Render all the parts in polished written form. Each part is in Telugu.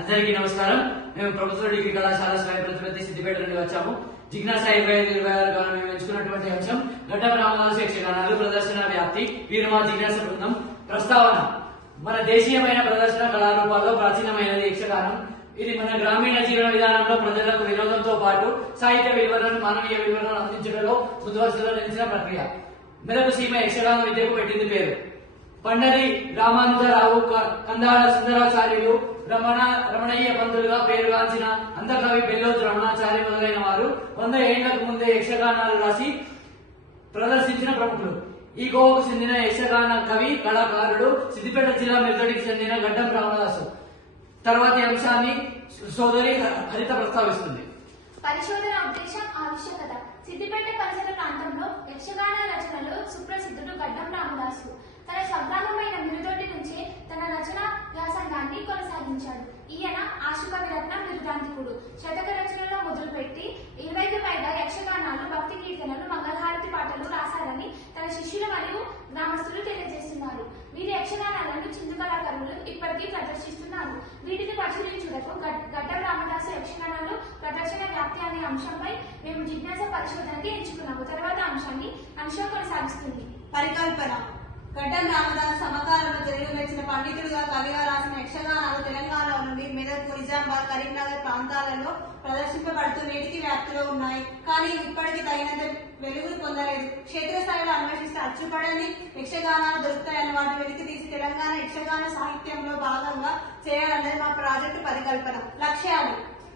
అందరికీ నమస్కారం. మేము ప్రభుత్వ డిగ్రీ కళాశాల స్వయం ప్రతిపత్తి సిద్దిపేట నుండి వచ్చాము. జిజ్ఞాస 25-26 గాను మేము ఎంచుకున్నటువంటి అంశం ఘట్టం రామదాసు యక్షగానాలు ప్రదర్శన వ్యాప్తి. వీరు మా జిజ్ఞాస బృందం. ప్రస్తావన: మన దేశీయమైన ప్రదర్శన కళారూపాల్లో ప్రాచీనమైనది యక్షగానం. ఇది మన గ్రామీణ జీవన విధానంలో ప్రజలకు వినోదంతో పాటు సాహిత్య విలువలను, మానవీయ విలువలను అందించడంలో ముందువరుసలో నిలిచిన ప్రక్రియ. మెదకు సీమ యక్షగాన విద్యకు పెట్టింది పేరు. పండరి రామానుజరావు, కందాళ సుందరాచార్యులు, రమణయ్య పంతులుగా పేరుగాంచిన అందకవి బెల్లోతు రమణాచార్య మొదలైన వారు 100 ఏళ్లకు ముందే యక్షగానాలు రాసి ప్రదర్శించిన ప్రముఖులు. ఈ గోవకు చెందిన యక్షగాన కవి కళాకారుడు సిద్దిపేట జిల్లా మిర్దడికి చెందిన గడ్డం రామదాసు. తర్వాతి అంశాన్ని సోదరి హరిత ప్రస్తావిస్తుంది. పరిశోధన ఉద్దేశం, ఆవశ్యకత. సిద్దిపేట పరిసర ప్రాంతంలో యక్షగాన రచనలో సుప్రసిద్ధుడు గడ్డం రామదాసు. తన స్వగ్రామమైన మిరుదొడ్డి నుంచి తన రచన వ్యాసంగాన్ని కొనసాగించాడు. ఈయన ఆశుకవిరత్న బిరుదాంతికుడు. శతక రచనలో మొదలుపెట్టి 20కి పైగా యక్షగానాలు, భక్తి కీర్తనలు, మంగళహారతి పాటలు రాశారని తన శిష్యులు మరియు గ్రామస్తులు తెలియజేస్తున్నారు. వీరి యక్షగానాలను చిందు కళాకారులు ఇప్పటికీ ప్రదర్శిస్తున్నారు. వీటిని పరిశీలించుటకు గడ్డం రామదాసు యక్షగానాలు ప్రదర్శన వ్యాప్తి అనే అంశంపై మేము జిజ్ఞాస పరిశోధనకి ఎంచుకున్నాము. తర్వాత అంశం కొనసాగిస్తుంది. పరికల్పన. గడ్డం రామదాసు సమకాలంలో తెలుగు మెచ్చిన పండితుడుగా, కవిగా రాసిన యక్షగానాలు తెలంగాణ నుండి మెదక్, నిజామాబాద్, కరీంనగర్ ప్రాంతాలలో ప్రదర్శింపబడుతూ నేటికి వ్యాప్తిలో ఉన్నాయి. కానీ ఇప్పటికీ తగినంత వెలుగులు పొందలేదు. క్షేత్రస్థాయిలో అన్వేషిస్తే అచ్చుపడని యక్షగానాలు దొరుకుతాయని వాటిని వెలికి తీసి తెలంగాణ యక్షగాన సాహిత్యంలో భాగంగా చేయాలన్నది మా ప్రాజెక్టు పరికల్పన. లక్ష్యాలు: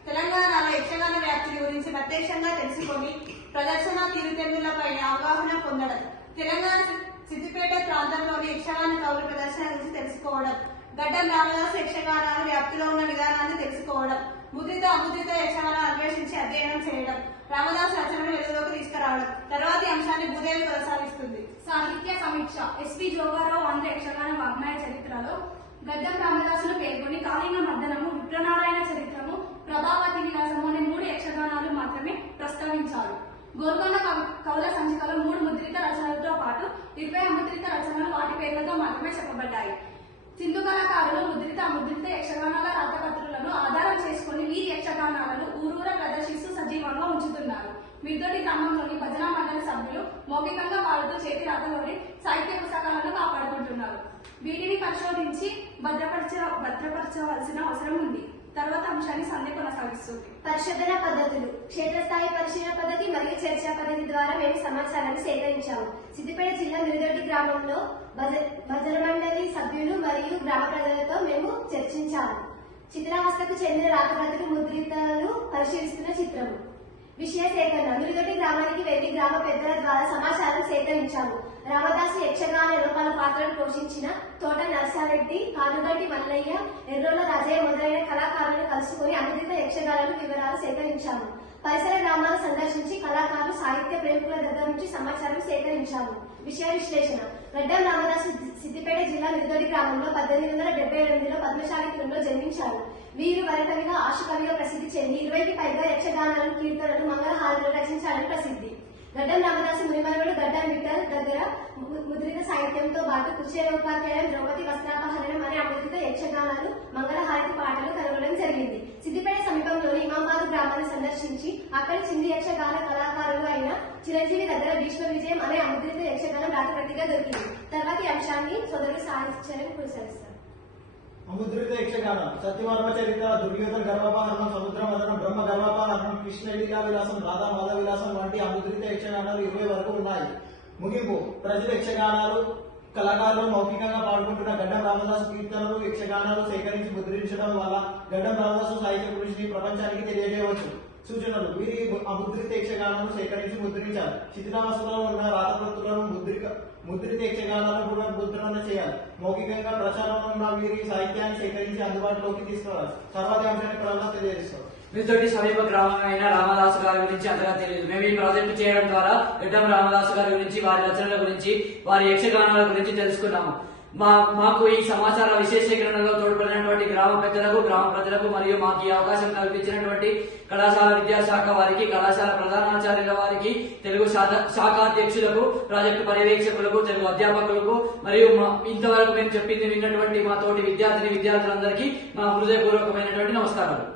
తెలంగాణలో యక్షగాన వ్యాప్తిని గురించి ప్రత్యక్షంగా తెలుసుకొని ప్రదర్శన తీరుతెన్నులపై అవగాహన పొందడం. తెలంగాణ సిద్దిపేట ప్రాంతంలోని యక్షగాన కవుల ప్రదర్శన గురించి తెలుసుకోవడం. గడ్డం రామదాసు యక్షగానాలు వ్యాప్తిలో ఉన్న విధానాన్ని తెలుసుకోవడం. ముద్రిత, అముద్రిత యక్షగానాలు అన్వేషించి అధ్యయనం చేయడం. రామదాసు రచనను వెలుగులోకి తీసుకురావడం. తర్వాతి అంశాన్ని భూదేవి కొనసాగిస్తుంది. సాహిత్య సమీక్ష. ఎస్పి జోగారావు ఆంధ్ర యక్షగాన వాగ్మయ చరిత్రలో గడ్డం రామదాసును పేర్కొని కాళింగ మర్దనము, విప్రనారాయణ చరిత్రము, ప్రభావతి విలాసము అనే 3 యక్షగానాలు మాత్రమే ప్రస్తావించారు. గోల్కొండ కవుల సంచికలో 3 ముద్రిత రచనలతో పాటు 20 అముద్రిత రచనలు వాటి పేర్లతో మాత్రమే చెప్పబడ్డాయి. సింధు కళాకారులు ముద్రిత, అముద్రిత యక్షగానాల రాతపత్రులను ఆధారం చేసుకుని వీరి యక్షగానాలను ఊరూర ప్రదర్శిస్తూ సజీవంగా ఉంచుతున్నారు. మిర్దొడ్డి గ్రామంలోని భజన మండలి సభ్యులు మౌఖికంగా పాడుతూ చేతి రాతలోని సాహిత్య పుస్తకాలను కాపాడుకుంటున్నారు. వీటిని పరిశోధించి భద్రపరచవలసిన అవసరం ఉంది. తర్వాత అంశాన్ని సంధ్య కొనసాగిస్తుంది. పరిశోధన పద్ధతులు. క్షేత్రస్థాయి పరిశీలన పద్ధతి మరియు చర్చా పద్ధతి ద్వారా మేము సమాచారాన్ని సేకరించాము. సిద్దిపేట జిల్లా మిరుదొడ్డి గ్రామంలో భజన మండలి సభ్యులు మరియు గ్రామ ప్రజలతో మేము చర్చించాము. చిత్రావస్థకు చెందిన రాతపత్రిక ముద్రితలు పరిశీలిస్తున్న చిత్రము. విషయ సేకరణ. మిరుదొడ్డి గ్రామానికి వెళ్లి గ్రామ పెద్దల ద్వారా సమాచారం సేకరించాము. రామదాసు యక్షగానంలో పలు పాత్రలు పోషించిన తోట నర్సారెడ్డి, కానుగంటి మల్లయ్య, ఎర్రోల రాజయ్య మొదలైన కళాకారులను కలుసుకుని అముద్రిత యక్షగానాల వివరాలు సేకరించాము. పరిసర గ్రామాలు సందర్శించి కళాకారులు, సాహిత్య ప్రేమికుల దగ్గర నుంచి సమాచారం సేకరించాము. విషయ విశ్లేషణ. గడ్డం రామదాసు సిద్దిపేట జిల్లా మిరుదొడ్డి గ్రామంలో 1878లో పద్మశాలికులంలో జన్మించారు. వీరు వరకవిగా, ఆశుకవిగా ప్రసిద్ధి చెంది 20కి పైగా యక్షగానాలను, కీర్తనలు, మంగళహారతులు రచించాలని ప్రసిద్ధి. గడ్డం రామదాసు మునిమనుడు గడ్డం విఠల్ దగ్గర ముద్రిత సాహిత్యంతో పాటు కుచేలోపాధ్యాయం, ద్రౌపది వస్త్రాపహరణం అనే అముద్రిత యక్షగానాలు, మంగళహారతి పాటలు కనుగొనడం జరిగింది. సిద్దిపేట సమీపంలోని ఇమాంబాదు గ్రామాన్ని సందర్శించి అక్కడి చింది యక్షగాన కళాకారులు అయిన చిరంజీవి దగ్గర భీష్మ విజయం అనే అముద్రిత యక్షగానం రాతప్రతిగా దొరికింది. తర్వాతి అంశాన్ని సోదరుడు సాహిత్యాన్ని కొనసాగిస్తారు. అముద్రిత యక్షగానం. సత్యవర్మ చరిత్ర, దుర్యోధన గర్భాపహరణం, సముద్ర మదనం, బ్రహ్మ గర్భాపహరణం, కృష్ణ లీలా విలాసం, రాధా మాధవ విలాసం వంటి అముద్రిత యక్షగానాలు 20 వరకు ఉన్నాయి. ముగింపు. ప్రజల యక్షగానాలు, కళాకారులు మౌఖికంగా పాడుకుంటున్న గడ్డం రామదాసు కీర్తనలు, యక్షగానాలు సేకరించి ముద్రించడం వల్ల గడ్డం రామదాసు సాహిత్య కృషిని ప్రపంచానికి తెలియజేయవచ్చు. సూచనలు: వీరి అముద్రిత యక్షగానాలను సేకరించి ముద్రించాలి. శిథిలావస్థలో ఉన్న రాతపత్రులను ముద్రిత యక్షగానాలను కూడా ముద్రణ చేయాలి. మౌఖికంగా ప్రచారంలో ఉన్న వీరి సాహిత్యాన్ని సేకరించి అందుబాటులోకి తీసుకురావాలి. తర్వాతి అంశాన్ని కూడా తెలియజేస్తారు. మిరుదొడ్డి సమీప గ్రామమైన రామదాసు గారి గురించి అంతగా తెలియదు. మేము ఈ ప్రాజెక్టు చేయడం ద్వారా గడ్డం రామదాసు గారి గురించి, వారి రచనల గురించి, వారి యక్షగానాల గురించి తెలుసుకున్నాము. మాకు ఈ సమాచార విశేషీకరణలో తోడ్పడినటువంటి గ్రామ పెద్దలకు, గ్రామ ప్రజలకు మరియు మాకు ఈ అవకాశం కల్పించినటువంటి కళాశాల విద్యాశాఖ వారికి, కళాశాల ప్రధానాచార్యుల వారికి, తెలుగు శాఖాధ్యక్షులకు, ప్రాజెక్టు పర్యవేక్షకులకు, తెలుగు అధ్యాపకులకు మరియు ఇంతవరకు మేము చెప్పింది విన్నటువంటి మా తోటి విద్యార్థులందరికీ మా హృదయపూర్వకమైనటువంటి నమస్కారాలు.